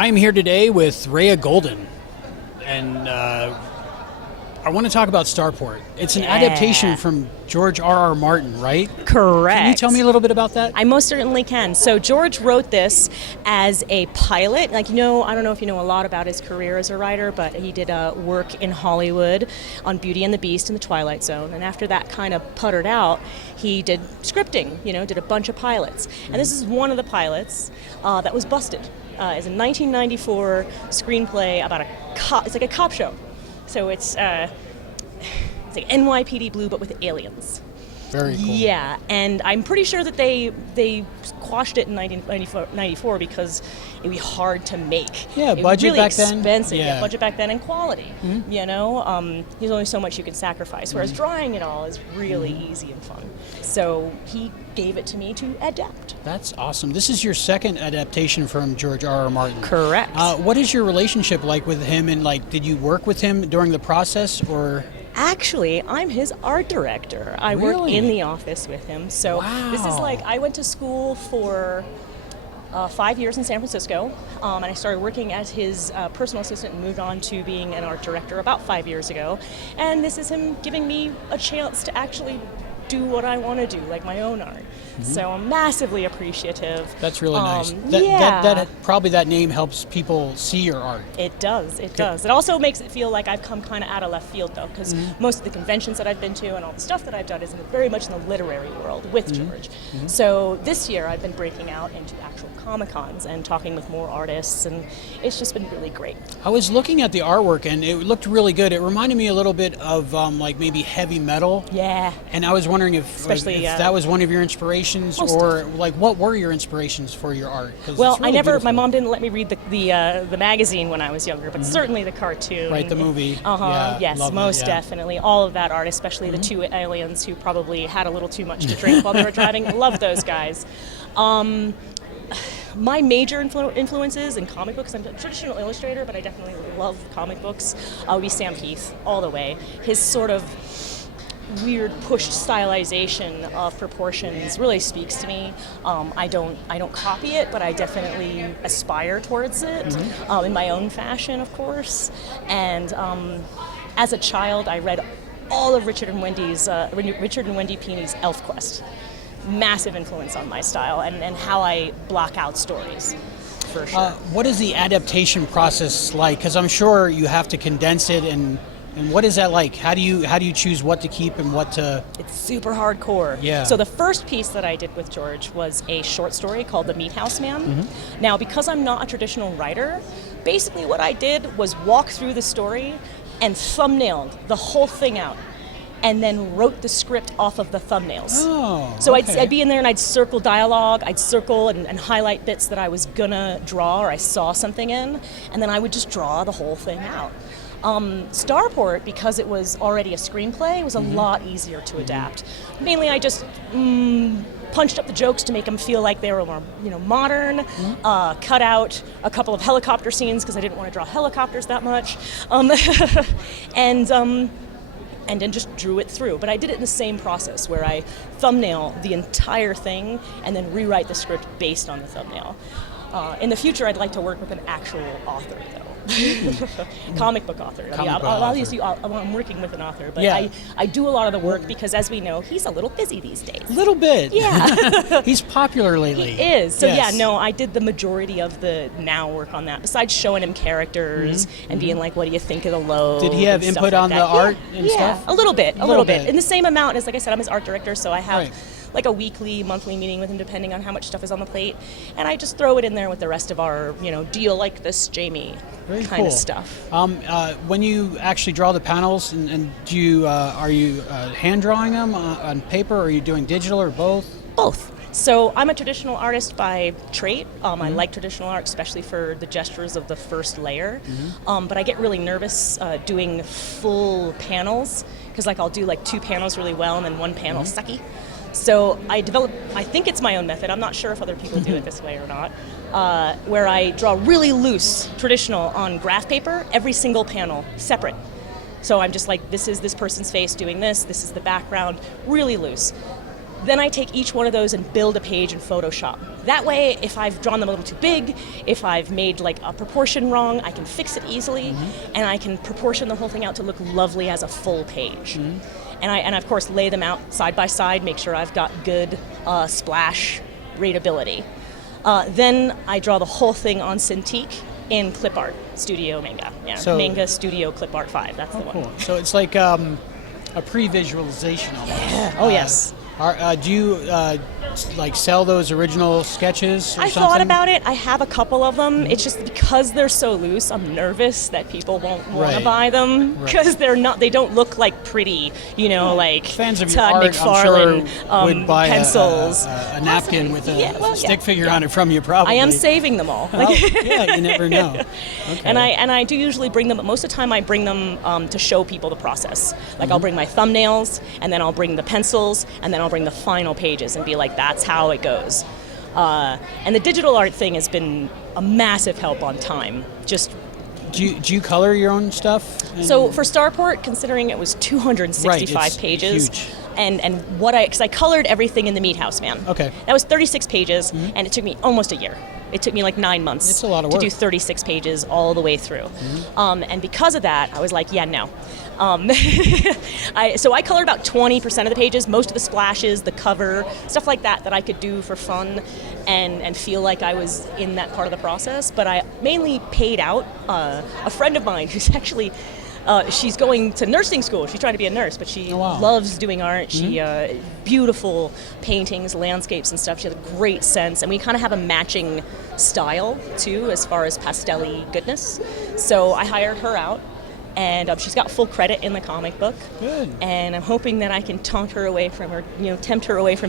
I'm here today with Raya Golden, and I want to talk about Starport. It's an adaptation from George R.R. Martin, right? Correct. Can you tell me a little bit about that? I most certainly can. So George wrote this as a pilot. I don't know if you know a lot about his career as a writer, but he did work in Hollywood on Beauty and the Beast and The Twilight Zone. And after that kind of puttered out, he did scripting, did a bunch of pilots. And this is one of the pilots that was busted. It's a 1994 screenplay about it's like a cop show. So it's like NYPD Blue, but with aliens. Very cool. Yeah, and I'm pretty sure that they quashed it in 1994 because it would be hard to make. Yeah, budget really back then. Expensive. Yeah, budget back then and quality. Mm-hmm. There's only so much you can sacrifice. Whereas drawing it all is really easy and fun. So he gave it to me to adapt. That's awesome. This is your second adaptation from George R.R. Martin. Correct. What is your relationship like with him? And did you work with him during the process, or? Actually, I'm his art director. I work in the office with him. So This is I went to school for 5 years in San Francisco, and I started working as his personal assistant and moved on to being an art director about 5 years ago. And this is him giving me a chance to actually do what I want to do, like my own art. So I'm massively appreciative. That's really nice. Probably that name helps people see your art. It does. It does. It also makes it feel like I've come kind of out of left field, though, because most of the conventions that I've been to and all the stuff that I've done is very much in the literary world with George. So this year I've been breaking out into actual Comic-Cons and talking with more artists, and it's just been really great. I was looking at the artwork, and it looked really good. It reminded me a little bit of maybe heavy metal. Yeah. And I was wondering if that was one of your inspirations, or what were your inspirations for your art? Well, my mom didn't let me read the magazine when I was younger, but certainly the cartoon. Right, the movie. Yes, most definitely. All of that art, especially the two aliens who probably had a little too much to drink while they were driving. Love those guys. My major influences in comic books, I'm a traditional illustrator, but I definitely love comic books, would be Sam Heath all the way. His sort of weird pushed stylization of proportions really speaks to me. I don't copy it, but I definitely aspire towards it in my own fashion, of course. And as a child, I read all of Richard and Wendy Peeny's Elf Quest. Massive influence on my style and how I block out stories, for sure. What is the adaptation process like? Because I'm sure you have to condense it, and what is that like? How do you choose what to keep and what to? It's super hardcore. Yeah. So the first piece that I did with George was a short story called The Meat House Man. Now, because I'm not a traditional writer, basically what I did was walk through the story and thumbnailed the whole thing out, and then wrote the script off of the thumbnails. Oh, so okay. I'd be in there and I'd circle dialogue, I'd circle and highlight bits that I was gonna draw or I saw something in, and then I would just draw the whole thing out. Starport, because it was already a screenplay, was a lot easier to adapt. Mainly I just punched up the jokes to make them feel like they were more, modern, cut out a couple of helicopter scenes because I didn't want to draw helicopters that much, and then just drew it through. But I did it in the same process where I thumbnail the entire thing and then rewrite the script based on the thumbnail. In the future, I'd like to work with an actual author, though. Comic book author. Obviously, I'm working with an author, but I do a lot of the work because, as we know, he's a little busy these days. A little bit. Yeah. He's popular lately. He is. So I did the majority of the work on that, besides showing him characters and being like, what do you think of the logo? Did he have input on the art and stuff? A little bit. In the same amount as, like I said, I'm his art director, so I have like a weekly, monthly meeting with him depending on how much stuff is on the plate, and I just throw it in there with the rest of our, do you like this, Jamie? Very kind cool. of stuff. When you actually draw the panels, and do you are you hand drawing them on paper, or are you doing digital, or both? Both. So I'm a traditional artist by trait. I like traditional art, especially for the gestures of the first layer. But I get really nervous doing full panels because I'll do 2 panels really well and then 1 panel sucky. So I think it's my own method, I'm not sure if other people do it this way or not, where I draw really loose, traditional, on graph paper, every single panel, separate. So I'm just like, this is this person's face doing this is the background, really loose. Then I take each one of those and build a page in Photoshop. That way, if I've drawn them a little too big, if I've made like a proportion wrong, I can fix it easily, and I can proportion the whole thing out to look lovely as a full page. And of course lay them out side by side, make sure I've got good splash readability. Then I draw the whole thing on Cintiq in Clip Art Studio Manga. Yeah, So- Manga Studio Clip Art 5, that's the one. Cool. So it's like a pre-visualization almost. Oh, yes. Do you like sell those original sketches or I something? thought about it. I have a couple of them. It's just because they're so loose, I'm nervous that people won't want to Right. buy them Right. because they don't look like pretty, like Fans of your Todd art, McFarlane I'm sure, would buy pencils. a napkin with a Yeah, well, stick yeah, figure yeah. on it from you, probably. I am saving them all. Oh, yeah, you never know. Okay. And I do usually bring them, but most of the time I bring them to show people the process. Like I'll bring my thumbnails, and then I'll bring the pencils, and then I'll bring the final pages and be like, that's how it goes. And the digital art thing has been a massive help on time. Just Do you color your own stuff? so for Starport, considering it was 265 Right, it's pages, huge. and because I colored everything in the Meat House, man. Okay. That was 36 pages, and it took me almost a year. It took me like 9 months It's a lot of to work. do 36 pages all the way through. And because of that, I was like, yeah, no. So I colored about 20% of the pages, most of the splashes, the cover, stuff like that I could do for fun and feel like I was in that part of the process. But I mainly paid out a friend of mine who's actually she's going to nursing school. She's trying to be a nurse, but she Oh, wow. loves doing art. She beautiful paintings, landscapes, and stuff. She has a great sense, and we kind of have a matching style too, as far as pastel-y goodness. So I hired her out, and she's got full credit in the comic book. Good. And I'm hoping that I can tempt her away from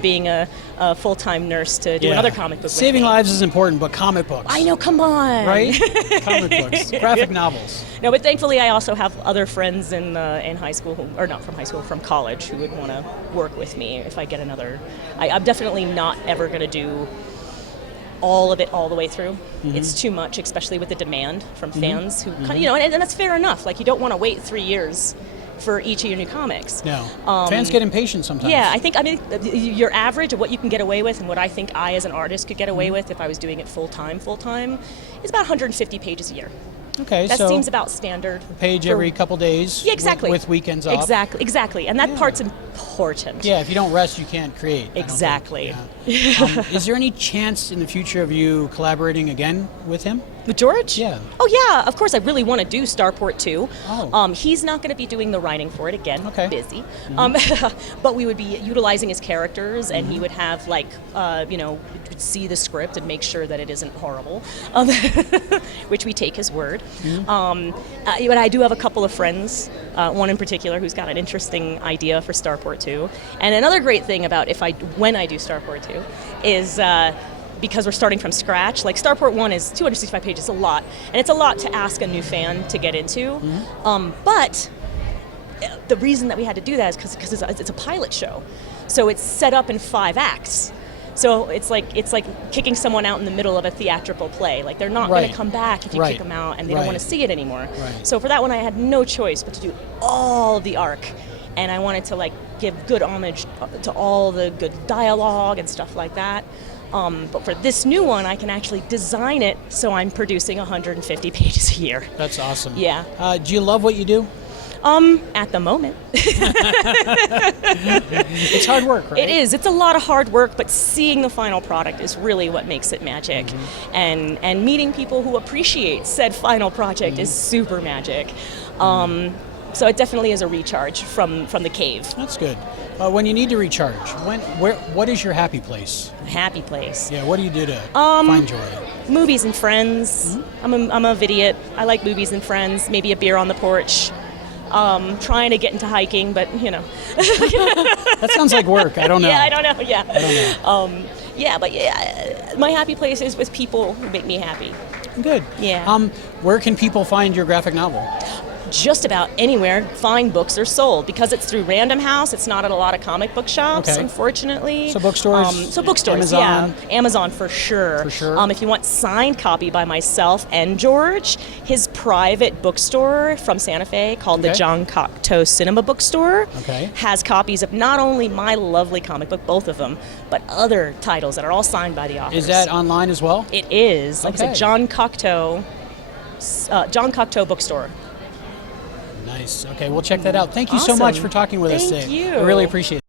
being a full-time nurse to do another comic book. Saving with me. lives is important, but comic books. I know. Come on. Right? Comic books, graphic novels. No, but thankfully I also have other friends in high school, or not from high school, from college, who would want to work with me if I get another. I'm definitely not ever going to do all of it all the way through. It's too much, especially with the demand from fans who, and that's fair enough. Like, you don't want to wait 3 years for each of your new comics. No. Fans get impatient sometimes. Yeah, I mean, your average of what you can get away with and what I think I as an artist could get away with if I was doing it full time, is about 150 pages a year. Okay, That so seems about standard. page for- every couple days. Yeah, exactly. With weekends off. Exactly. And that Yeah. part's important. Yeah, if you don't rest, you can't create. I don't think. Exactly. Yeah. Is there any chance in the future of you collaborating again with him? With George? Yeah. Oh, yeah, of course. I really want to do Starport 2. Oh. He's not going to be doing the writing for it again. Okay. Busy. But we would be utilizing his characters, and he would have, would see the script and make sure that it isn't horrible, which we take his word. But I do have a couple of friends, one in particular who's got an interesting idea for Starport 2. And another great thing about when I do Starport 2 is because we're starting from scratch. Like, Starport 1 is 265 pages, a lot. And it's a lot to ask a new fan to get into. But the reason that we had to do that is because it's a pilot show. So it's set up in 5 acts. So it's like kicking someone out in the middle of a theatrical play. Like, they're not going Right. to come back if you Right. kick them out, and they Right. don't want to see it anymore. Right. So for that one, I had no choice but to do all of the arc. And I wanted to give good homage to all the good dialogue and stuff like that. But for this new one, I can actually design it so I'm producing 150 pages a year. That's awesome. Yeah. Do you love what you do? At the moment. It's hard work, right? It is. It's a lot of hard work, but seeing the final product is really what makes it magic. And meeting people who appreciate said final project is super magic. So it definitely is a recharge from the cave. That's good. When you need to recharge, what is your happy place? Happy place. Yeah, what do you do to find joy? Movies and friends. I'm a idiot. I like movies and friends. Maybe a beer on the porch. Trying to get into hiking, but That sounds like work. I don't know. Yeah, I don't know. Yeah. I don't know. But my happy place is with people who make me happy. Good. Yeah. Where can people find your graphic novel? just about anywhere fine books are sold. Because it's through Random House, it's not at a lot of comic book shops, Okay. unfortunately. So bookstores? So bookstores, Amazon? yeah. Amazon for sure. For sure. If you want signed copy by myself and George, his private bookstore from Santa Fe called the Okay. John Cocteau Cinema Bookstore Okay. has copies of not only my lovely comic book, both of them, but other titles that are all signed by the authors. Is that online as well? It is. Like I Okay. said, John Cocteau Bookstore. Nice. Okay, we'll check that out. Thank you so Awesome. much for talking with us Thank today. you. I really appreciate it.